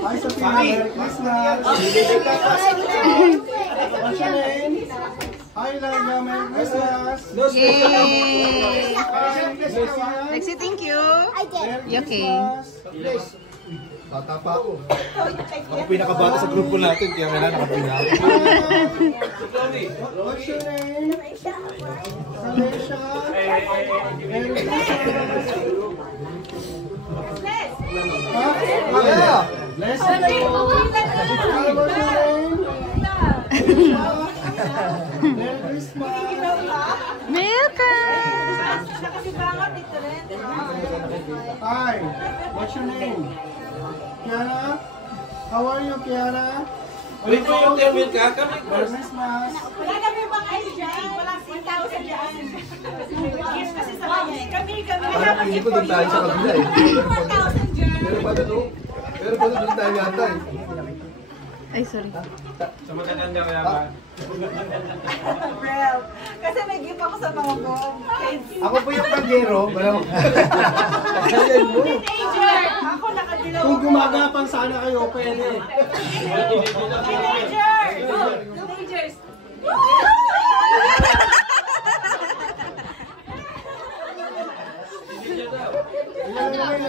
Hi, Sophia. Merry Christmas. What's your name? Hi, Laga. Merry Christmas. Yay! Hi, Lexi, thank you. Okay. Bata pa ako. Ako pinakabata sa grupo natin, kaya wala nakapinalo. What's your name? Alicia. Merry Christmas. Yeah! Bless you. What's your name? Merry Christmas. Milka! Hi. What's your name? Kiara? How are you, Kiara? Wait mo yung tayo, Milka. Kami. Merry Christmas. Wala na may mga ano dyan. Wala 1,000 dyan. Gifts kasi sa kanya. Kami. Parang hindi ko doon tayo sa kabila eh. 1,000 dyan. Pero pa doon, pero pa doon tayo yata eh. Ay, sorry. Sa magandang kaya ba? Well, kasi may gift ako sa mga mom. Ako po yung kagero. Kaya mo. Teenager! Ako nakadilaw. Kung gumagapang sana kayo, pwede. Teenager! Teenagers!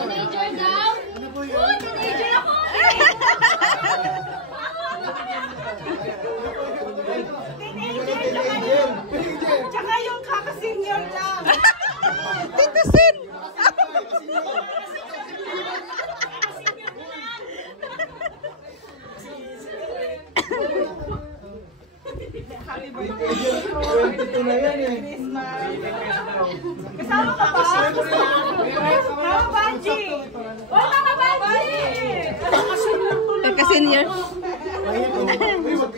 Teenager daw? Ano po yun? Teenager ako! Teenager! Tsaka yung kaka-senior lang. Tito Sin! Ito na yan eh. Kasama ka ba? Mama Banji! Oh, Mama Banji! Pagka-senior. Huwag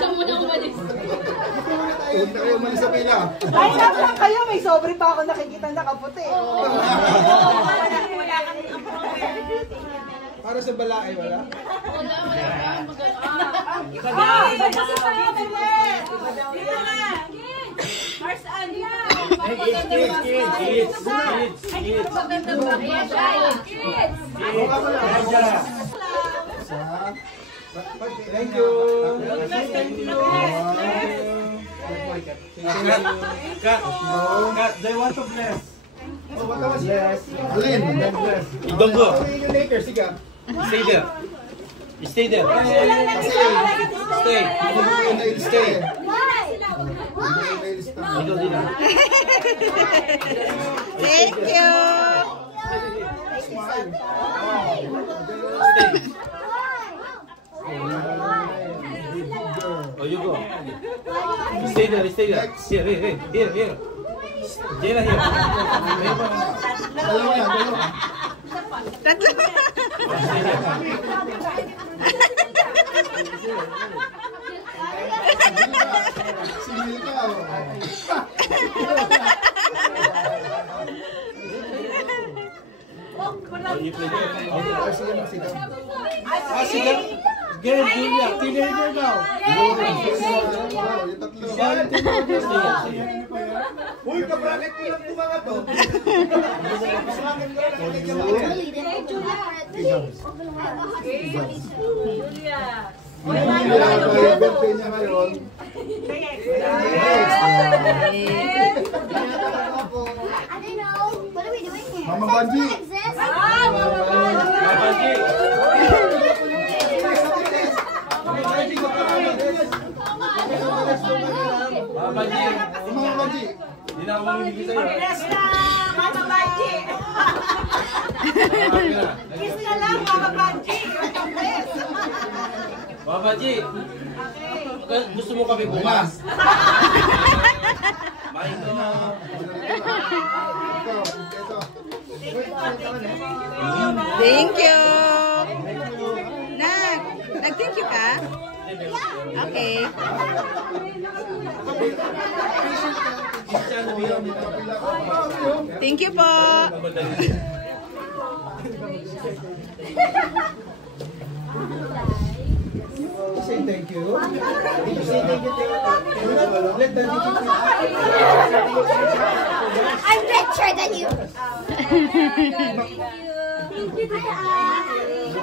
ka muna umalis. Huwag na kayo umalis sa pila. Line up lang kayo, may sobre pa ako nakikita nakaputi. Wala kang Para sa balaay, wala? Wala. Ay, kasi tayo, Bebet! Dito na! Mars Alia! Magandang bagay. Kids! Thank you. Kat, they want to bless. Oh, what was bless? Alin? Don't go. Later, sige. Stay there. Stay there. Stay. Stay. Thank you! Oh, you go. Stay there. Stay there. Here. Jena, here. Dalawa yan, dalawa. Tatlo. Stay here. Si Milka, oh. You play there. Ah, sige. Game, Julia. Teenager daw. Uy, kabraket ko lang mga to. Birthday niya ngayon. Mama Banji. Mama Banji. Mama Banji. Hindi na ako mamimigay sa'yo. Bless na, Mama Banji! Kiss na lang, Mama Banji! Bless! Mama Banji. Gusto mo kami bukas? Main ko na. Thank you! Nag-thank you ka? Okay. Thank you po! Say thank you. Did you say thank you? Let the I'm richer than you.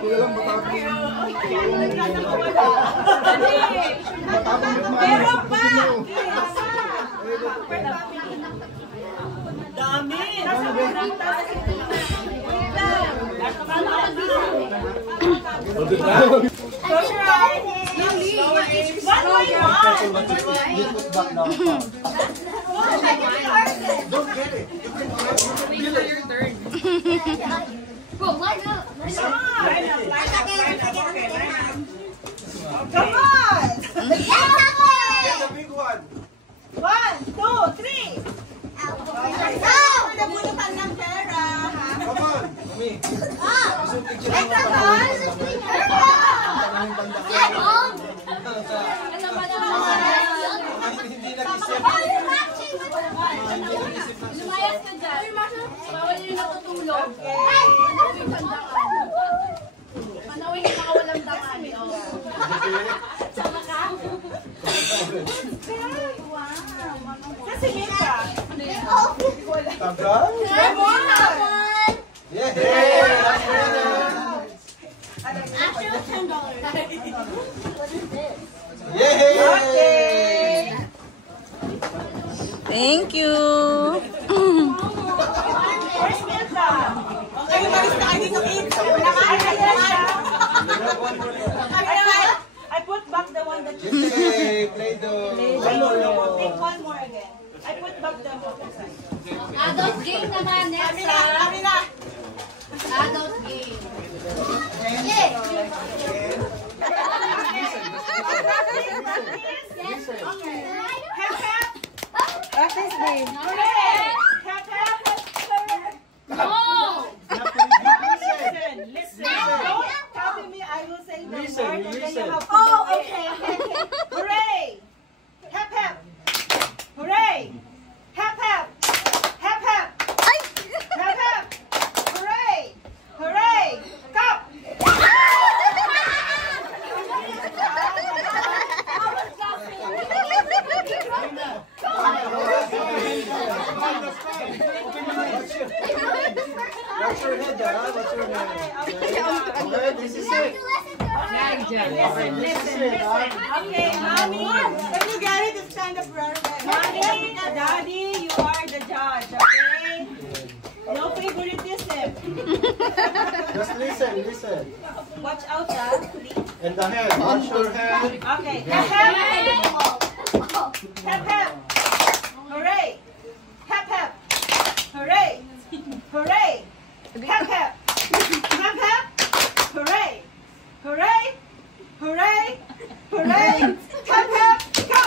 Meron pa! Dami! Hold it na. Close your eyes. One by Bro, line up. Come on! Get the big one. 1, 2, 3. Nabunutan ng pera. Come on. Mami. Hindi nag-isip. Lumayas ka dyan. Bawal yung natutulog. Panawin yung mga walang tangan. Kasi Mika. Tagal. Come on! Yeah. That's Actual $10. Yay! Okay. Thank you. Where's Mika? Okay, umalis na kayo dito, Mika. I put back the one that you Yay! Play-Doh. take one more again. I put back the motorcycle. Adult game naman next ha. Kami na. Adult game. Yeah. Hep, hep. Practice game. Hooray! Hep, hep. No! Listen. Don't copy me. I will say the Listen, word and then listen. you have to. Oh, okay. Hooray! Hep, hep. Hooray! Hep, hep. Hep, hep. Hep, hep. Hooray! Hooray! Cup! Watch your head, Dad. Watch your head. Okay, this is it. Listen. Okay, mommy. If you get it, it's kind of perfect. Mommy, daddy, you are the judge, okay? No favoritism. Just listen. Watch out, Dad, please. And the head. Watch your head. Okay. Hep, hep. Hep, hep. Hooray. Hep, hep. Hooray. Hooray. Hep, hep. Hep, hep. Hooray. Hooray. Hooray. Hooray. Hep, hep. Go.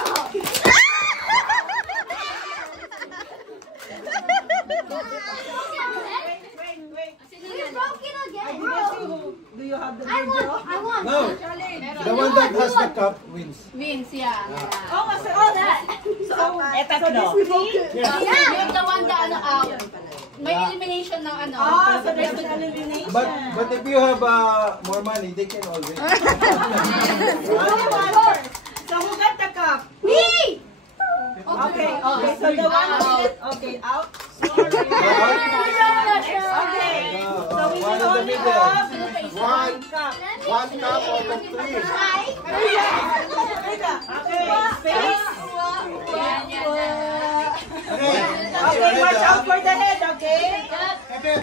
Wait. You broke it again, Do you have the I video? won. No. The one that has the cup wins. Wins, yeah. Oh, that. So this three? Yeah. Yung the one that out. May elimination ng ano. Oh, so there's an elimination. But if you have more money, they can all win. So who got the cup? Me! Okay. So the one who did, okay, out. Okay. So we One will in the only middle. have One cup. cup out of 3. Okay, space. Yan. Okay. Okay, watch out for the head, okay? Okay.